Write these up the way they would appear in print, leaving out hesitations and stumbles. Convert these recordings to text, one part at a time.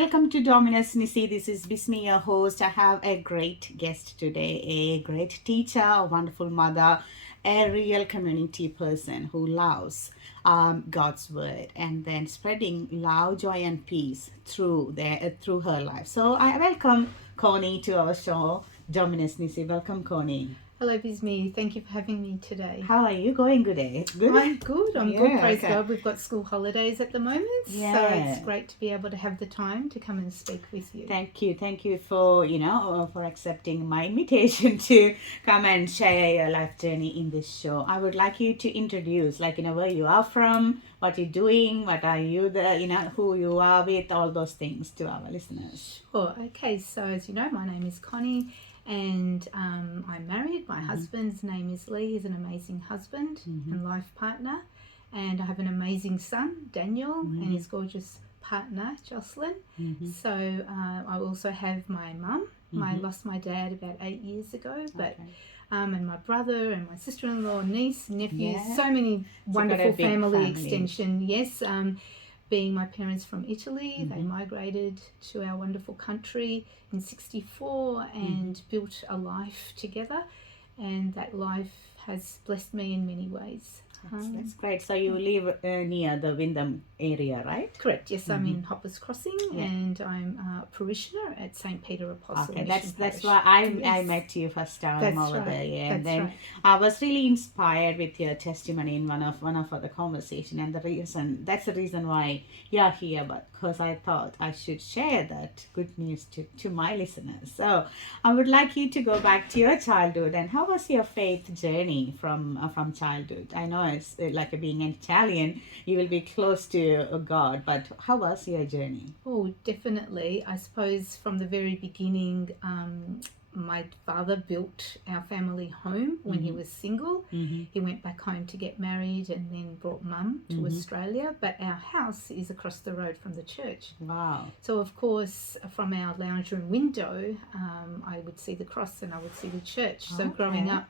Welcome to Dominus Nisi. This is Bismi, your host. I have a great guest today, a great teacher, a wonderful mother, a real community person who loves God's word and then spreading love, joy, and peace through her life. So I welcome Connie to our show, Dominus Nisi. Welcome, Connie. Hello, Bismi. Thank you for having me today. How are you going today? Good? I'm good. I'm Yeah, good. Praise okay. God. We've got school holidays at the moment. Yeah. So it's great to be able to have the time to come and speak with you. Thank you for for accepting my invitation to come and share your life journey in this show. I would like you to introduce, where you are from, what you're doing, what are you who you are with, all those things to our listeners. Sure. Okay. So as you know, my name is Connie. And I'm married. My husband's name is Lee. He's an amazing husband and life partner. And I have an amazing son, Daniel, and his gorgeous partner, Jocelyn. So I also have my mum. I lost my dad about 8 years ago, but and my brother and my sister-in-law, niece, nephews, so many wonderful family extension. Yes. Being my parents from Italy, they migrated to our wonderful country in 64 and built a life together, and that life has blessed me in many ways. That's great. So you live near the Wyndham area, right? Correct. Yes, I'm in Hoppers Crossing, and I'm a parishioner at St. Peter Apostle. Okay, Mission that's Parish. why I met you first time That's over right. there. Yeah, and That's then right. I was really inspired with your testimony in one of the conversation, and that's the reason why you're here. But because I thought I should share that good news to my listeners. So I would like you to go back to your childhood and how was your faith journey from childhood? I know it's like being an Italian, you will be close to God, but how was your journey? Oh, definitely. I suppose from the very beginning, my father built our family home when he was single. He went back home to get married and then brought mum to Australia, but our house is across the road from the church. Wow. So, of course, from our lounge room window, I would see the cross and I would see the church. So, growing up,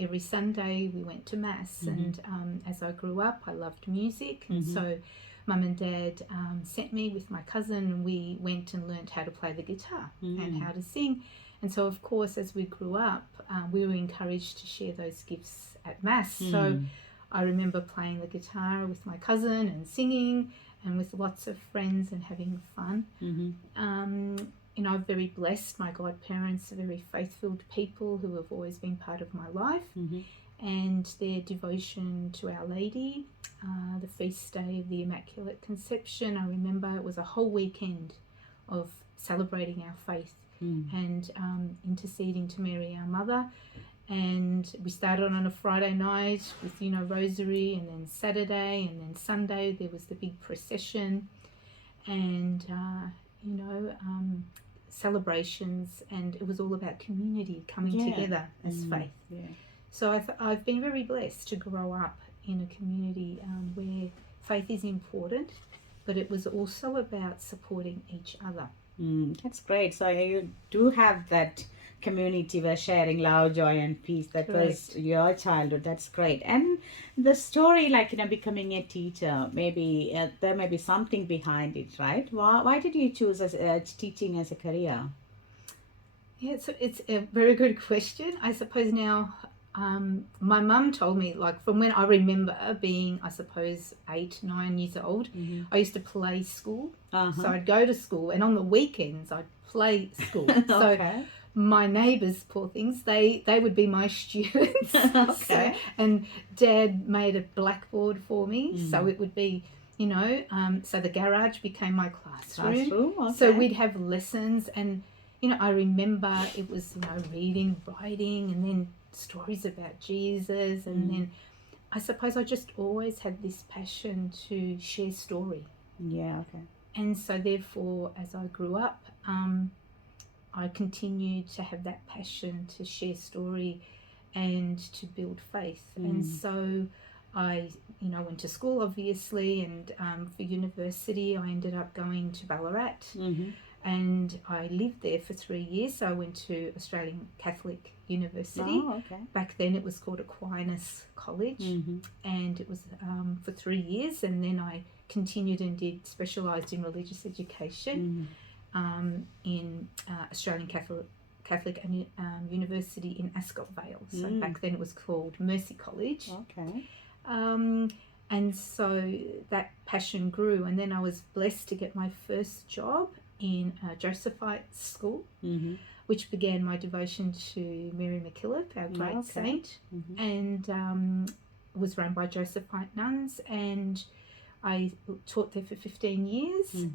every Sunday we went to Mass, and as I grew up, I loved music, and so Mum and Dad sent me with my cousin, and we went and learnt how to play the guitar and how to sing. And so, of course, as we grew up, we were encouraged to share those gifts at Mass. So I remember playing the guitar with my cousin and singing, and with lots of friends and having fun. I'm very blessed. My godparents are very faith-filled people who have always been part of my life, and their devotion to Our Lady, the feast day of the Immaculate Conception. I remember it was a whole weekend of celebrating our faith and interceding to Mary, our mother. And we started on a Friday night with, rosary, and then Saturday, and then Sunday there was the big procession, and celebrations, and it was all about community coming together as faith. So I've been very blessed to grow up in a community where faith is important, but it was also about supporting each other. That's great. So you do have that community where sharing love, joy, and peace. That was your childhood. That's great. And the story, becoming a teacher, maybe there may be something behind it, right? Why did you choose teaching as a career? Yeah, it's a very good question. I suppose now, my mum told me, from when I remember being, I suppose, 8, 9 years old, I used to play school. So I'd go to school, and on the weekends I'd play school. So my neighbours, poor things, they would be my students. And Dad made a blackboard for me, so it would be, so the garage became my classroom. So we'd have lessons, and I remember it was reading, writing, and then stories about Jesus, and then I suppose I just always had this passion to share story. And so therefore, as I grew up, I continued to have that passion to share story and to build faith. And so I went to school, obviously, and for university I ended up going to Ballarat. And I lived there for 3 years. So I went to Australian Catholic University. Back then it was called Aquinas College, and it was for 3 years, and then I continued and specialised in religious education in Australian Catholic University in Ascot Vale. So back then it was called Mercy College. Okay. And so that passion grew, and then I was blessed to get my first job in a Josephite school, which began my devotion to Mary MacKillop, our great saint, and was run by Josephite nuns, and I taught there for 15 years.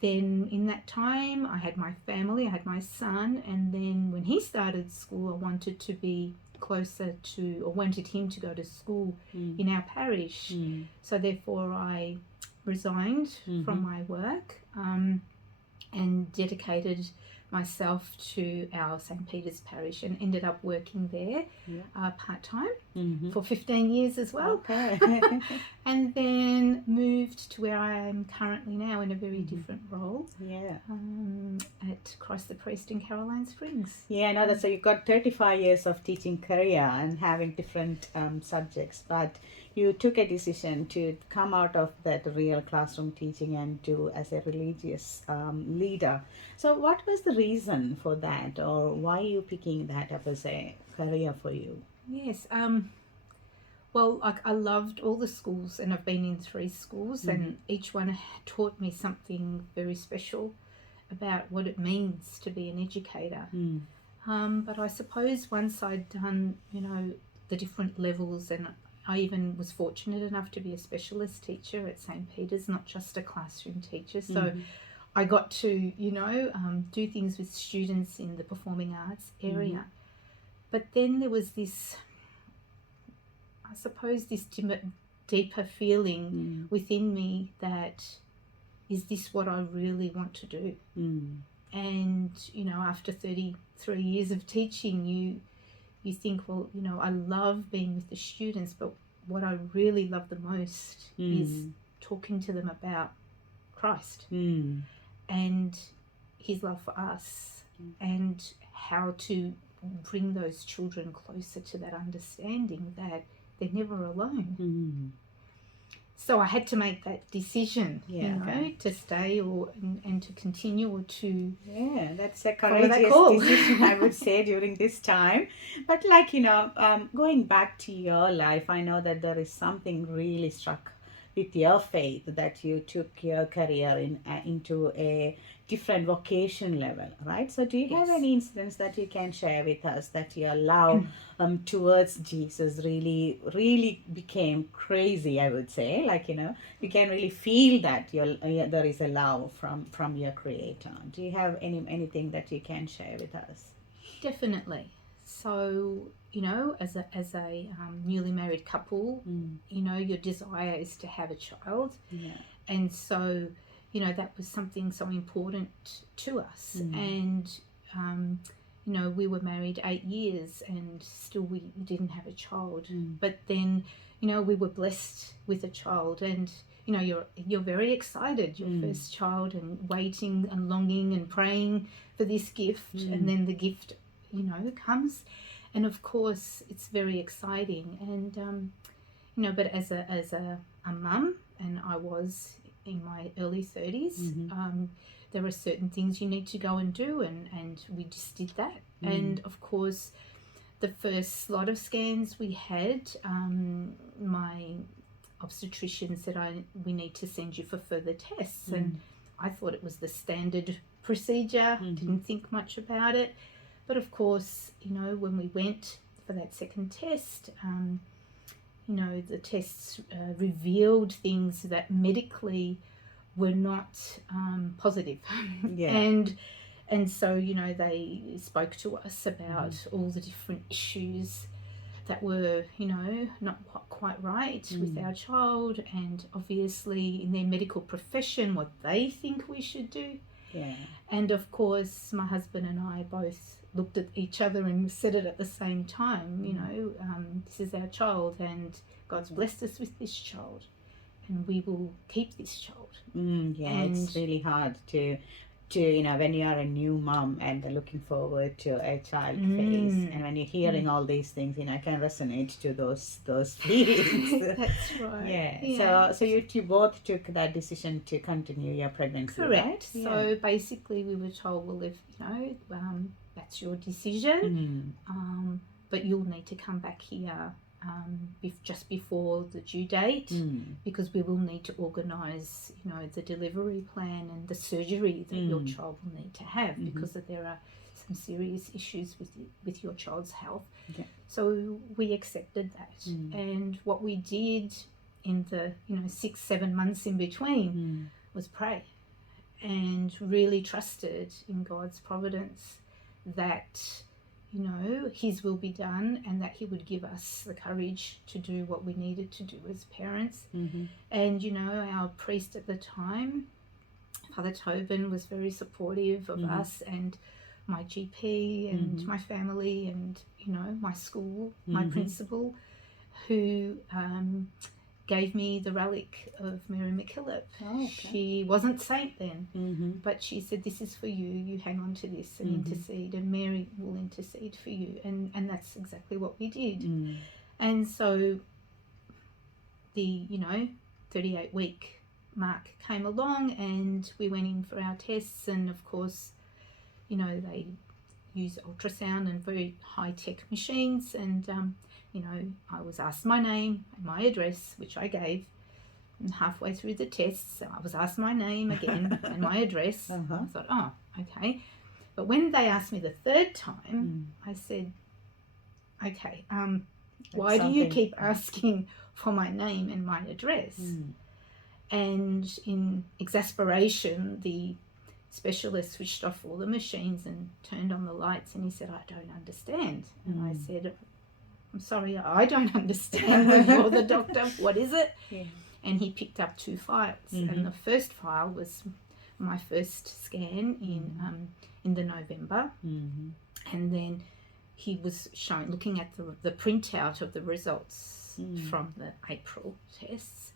Then in that time I had my family, I had my son, and then when he started school I wanted to be closer to, or wanted him to go to school in our parish. So therefore I resigned from my work and dedicated myself to our St. Peter's parish, and ended up working there part-time for 15 years as well. Okay. And then moved to where I am currently now in a very different role at Christ the Priest in Caroline Springs. Yeah, I know that. So you've got 35 years of teaching career and having different subjects, but you took a decision to come out of that real classroom teaching and do as a religious leader. So what was the reason for that, or why are you picking that up as a career for you? Yes, well, I loved all the schools, and I've been in 3 schools, and each one taught me something very special about what it means to be an educator. But I suppose once I'd done, the different levels, and I even was fortunate enough to be a specialist teacher at St. Peter's, not just a classroom teacher. So I got to, do things with students in the performing arts area. But then there was this, I suppose, this deeper feeling within me that, is this what I really want to do? And, after 33 years of teaching, you think, well, I love being with the students, but what I really love the most is talking to them about Christ and his love for us, and how to bring those children closer to that understanding that they're never alone. So I had to make that decision, to stay and to continue, or to that's a courageous decision, I would say, during this time. But going back to your life, I know that there is something really struck with your faith, that you took your career into a different vocation level, right? So do you have any incidents that you can share with us that your love towards Jesus really became crazy, I would say? You can really feel that there is a love from your Creator. Do you have anything that you can share with us? Definitely. So, as a newly married couple, your desire is to have a child. And so, that was something so important to us. And, we were married 8 years and still we didn't have a child. But then, we were blessed with a child, and, you're very excited, your first child, and waiting and longing and praying for this gift. And then the gift, comes. And of course, it's very exciting. And, but as a mum, and I was in my early 30s, there are certain things you need to go and do, and we just did that. And of course, the first lot of scans we had, my obstetrician said, we need to send you for further tests. And I thought it was the standard procedure, didn't think much about it. But of course, when we went for that second test, the tests revealed things that medically were not positive. And so, they spoke to us about all the different issues that were, not quite right with our child, and obviously in their medical profession, what they think we should do. And of course, my husband and I both looked at each other and said it at the same time, this is our child, and God's blessed us with this child, and we will keep this child. It's really hard to to, you know, when you are a new mom and looking forward to a child phase, and when you're hearing all these things, you know, I can resonate to those feelings. That's right. Yeah. So you both took that decision to continue your pregnancy. Correct. Right? So basically, we were told, well, if you know, that's your decision, but you'll need to come back here just before the due date, because we will need to organise, you know, the delivery plan and the surgery that your child will need to have, because there are some serious issues with your child's health. Okay. So we accepted that, and what we did in the 6-7 months in between was pray and really trusted in God's providence that, you know, His will be done, and that He would give us the courage to do what we needed to do as parents. And, you know, our priest at the time, Father Tobin, was very supportive of us, and my GP and my family, and, you know, my school, my principal, who gave me the relic of Mary MacKillop. Oh, okay. She wasn't saint then, but she said, this is for you, you hang on to this and intercede, and Mary will intercede for you. And that's exactly what we did. And so the 38-week mark came along, and we went in for our tests, and of course, you know, they use ultrasound and very high-tech machines, and you know, I was asked my name and my address, which I gave. And halfway through the tests, I was asked my name again and my address. I thought, oh, okay. But when they asked me the third time, I said, okay, why do you keep asking for my name and my address? And in exasperation, the specialist switched off all the machines and turned on the lights, and he said, I don't understand. And I said, I'm sorry, I don't understand. You're the doctor. What is it? Yeah. And he picked up 2 files, and the first file was my first scan in the November, and then he was looking at the printout of the results from the April tests,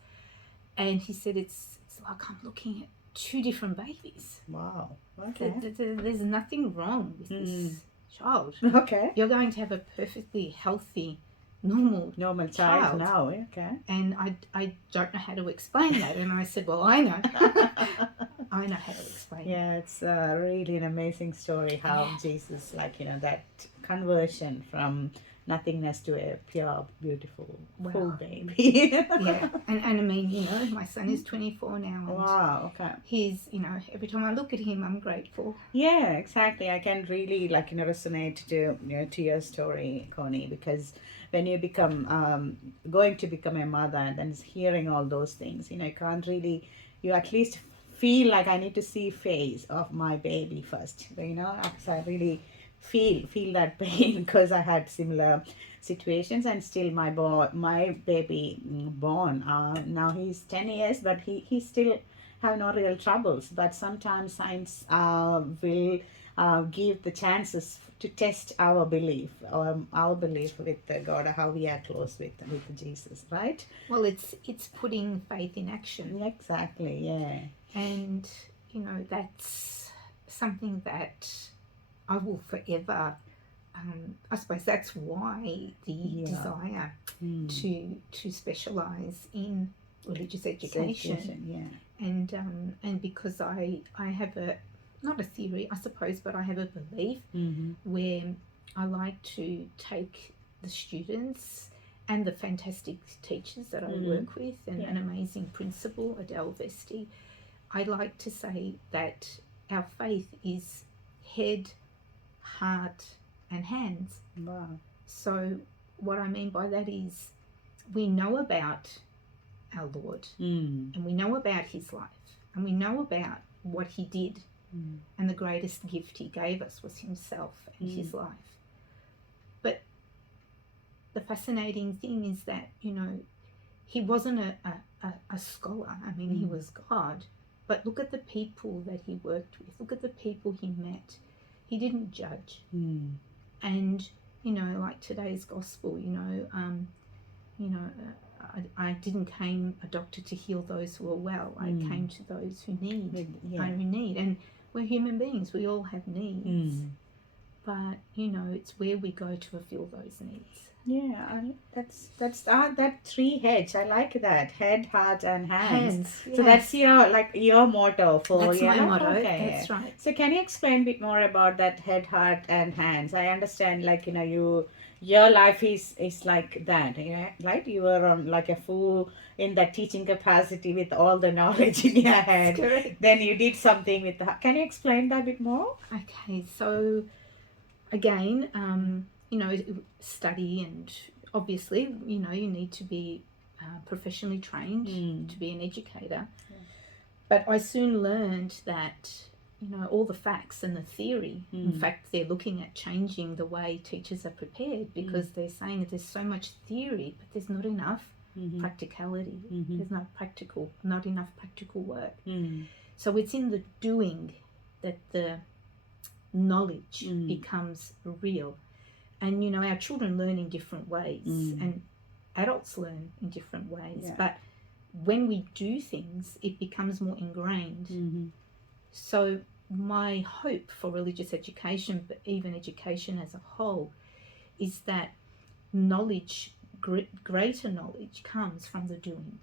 and he said, it's like I'm looking at 2 different babies. Wow. Okay. There's nothing wrong with this child. Okay. You're going to have a perfectly healthy, normal child now. Okay. And I don't know how to explain that. And I said, well, I know. I know how to explain it. Yeah, it's really an amazing story how Jesus, like, you know, that conversion from nothingness to a pure, beautiful, full baby. Yeah, and I mean, you know, my son is 24 now. And wow, okay. He's, you know, every time I look at him, I'm grateful. Yeah, exactly. I can really, like, you know, resonate to your story, Connie, because when you become, going to become a mother and then hearing all those things, you know, you at least feel like I need to see face of my baby first, you know, because I really feel that pain because I had similar situations, and still my baby born now he's 10 years, but he still have no real troubles, but sometimes science will give the chances to test our belief with God, how we are close with Jesus, right? Well, it's putting faith in action. Exactly, yeah. And, you know, that's something that I will forever, I suppose that's why the desire to specialise in religious education. And because I have not a theory, I suppose, but I have a belief where I like to take the students and the fantastic teachers that I work with, and an amazing principal, Adele Vesti. I like to say that our faith is head, heart and hands. Wow. So what I mean by that is we know about our Lord and we know about his life and we know about what he did, and the greatest gift he gave us was himself and his life. But the fascinating thing is that, you know, he wasn't a scholar. I mean, he was God. But look at the people that he worked with. Look at the people he met. He didn't judge. And, you know, like today's gospel, I didn't came a doctor to heal those who are well. I came to those who need. Who need. And we're human beings. We all have needs. But, you know, it's where we go to fulfill those needs. Yeah, that's that three heads. I like that, head, heart, and hands. So that's your motto for That's your my life. motto. Okay. That's right. So can you explain a bit more about that head, heart, and hands? I understand, like, your life is like that, yeah, right? You were on like a full in that teaching capacity with all the knowledge in your head. That's correct. Then you did something with the. Can you explain that a bit more? Okay, so again, you know, study, and obviously, you know, you need to be professionally trained to be an educator. Yeah. But I soon learned that, you know, all the facts and the theory, in fact, they're looking at changing the way teachers are prepared, because they're saying that there's so much theory, but there's not enough practicality. There's not enough practical work. So it's in the doing that the knowledge becomes real. And, you know, our children learn in different ways, and adults learn in different ways. Yeah. But when we do things, it becomes more ingrained. So my hope for religious education, but even education as a whole, is that knowledge, greater knowledge, comes from the doing.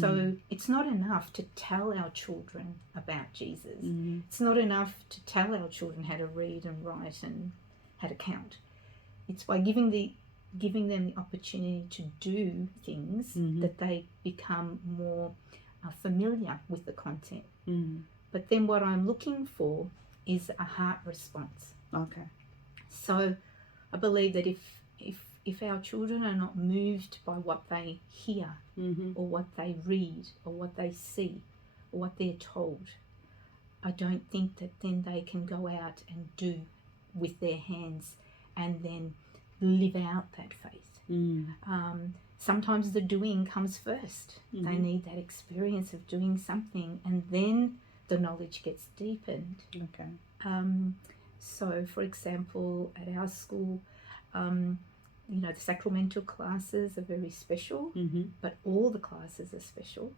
So it's not enough to tell our children about Jesus. It's not enough to tell our children how to read and write and how to count. It's by giving them the opportunity to do things that they become more familiar with the content. But then what I'm looking for is a heart response. Okay. So I believe that if our children are not moved by what they hear or what they read or what they see or what they're told, I don't think that then they can go out and do with their hands and then live out that faith. Sometimes the doing comes first. They need that experience of doing something, and then the knowledge gets deepened. Okay. So, for example, at our school, you know, the sacramental classes are very special, but all the classes are special.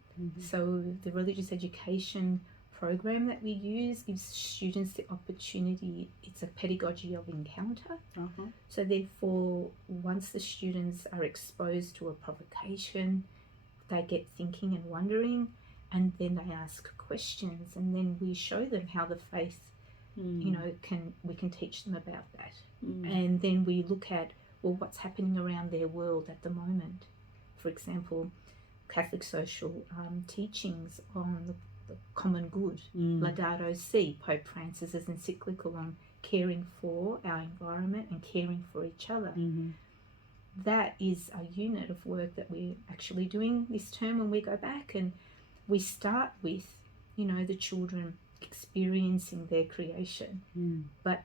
So the religious education program that we use gives students the opportunity, it's a pedagogy of encounter. So therefore, once the students are exposed to a provocation, they get thinking and wondering, and then they ask questions, and then we show them how the faith, you know, we can teach them about that. And then we look at, well, what's happening around their world at the moment. For example, Catholic social teachings on the common good, Laudato Si, Pope Francis's encyclical on caring for our environment and caring for each other. That is a unit of work that we're actually doing this term when we go back, and we start with, you know, the children experiencing their creation. But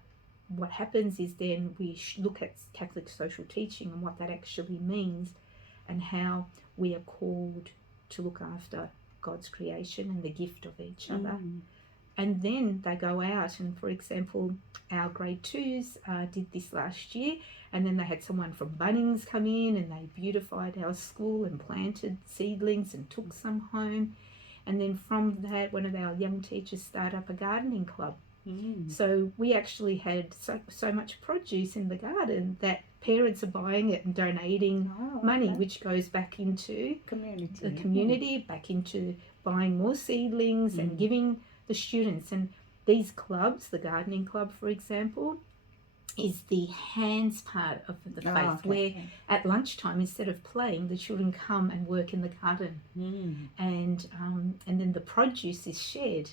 what happens is then we look at Catholic social teaching and what that actually means, and how we are called to look after God's creation and the gift of each other. And then they go out, and for example, our grade 2s did this last year, and then they had someone from Bunnings come in and they beautified our school and planted seedlings and took some home. And then from that, one of our young teachers started up a gardening club. So we actually had so much produce in the garden that parents are buying it and donating money, which goes back into the community, back into buying more seedlings and giving the students. And these clubs, the gardening club, for example, is the hands part of the faith, where at lunchtime, instead of playing, the children come and work in the garden, and then the produce is shared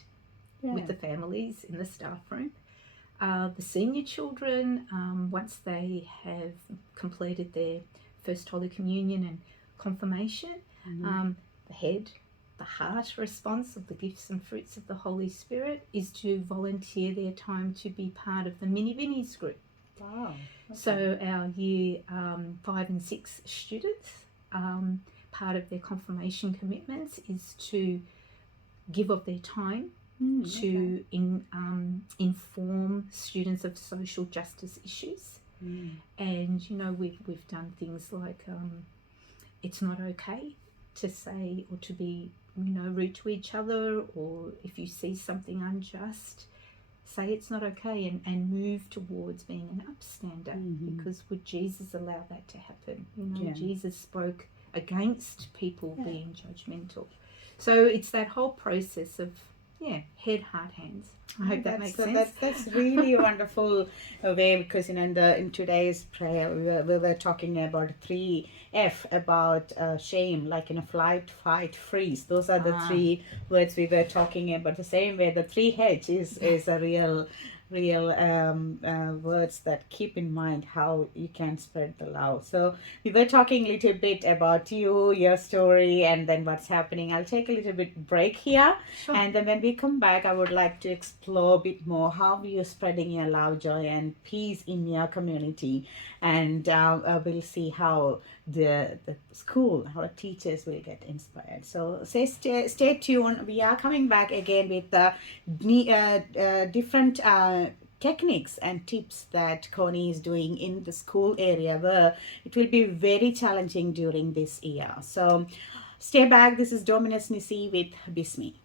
with the families in the staff room. The senior children, once they have completed their first Holy Communion and confirmation, the heart response of the gifts and fruits of the Holy Spirit is to volunteer their time to be part of the Mini Vinnies group. Wow. Okay. So our year 5 and 6 students, part of their confirmation commitments is to give of their time to inform students of social justice issues. And, you know, we've done things like it's not okay to say or to be, you know, rude to each other, or if you see something unjust, say it's not okay and move towards being an upstander. Because would Jesus allow that to happen? You know, Jesus spoke against people being judgmental. So it's that whole process of head, heart, hands. I hope that makes sense. That's really wonderful way, because in today's prayer we were talking about 3F, about shame, like flight, fight, freeze. Those are the 3 words we were talking about. The same way the 3H is a real words that keep in mind how you can spread the love. So we were talking a little bit about your story, and then what's happening. I'll take a little bit break here. Sure. And then when we come back, I would like to explore a bit more how you're spreading your love, joy, and peace in your community. And we'll see how the school, our teachers will get inspired. So stay tuned. We are coming back again with the different techniques and tips that Connie is doing in the school area, where it will be very challenging during this year. So stay back. This is Dominus Nisi with Bismi.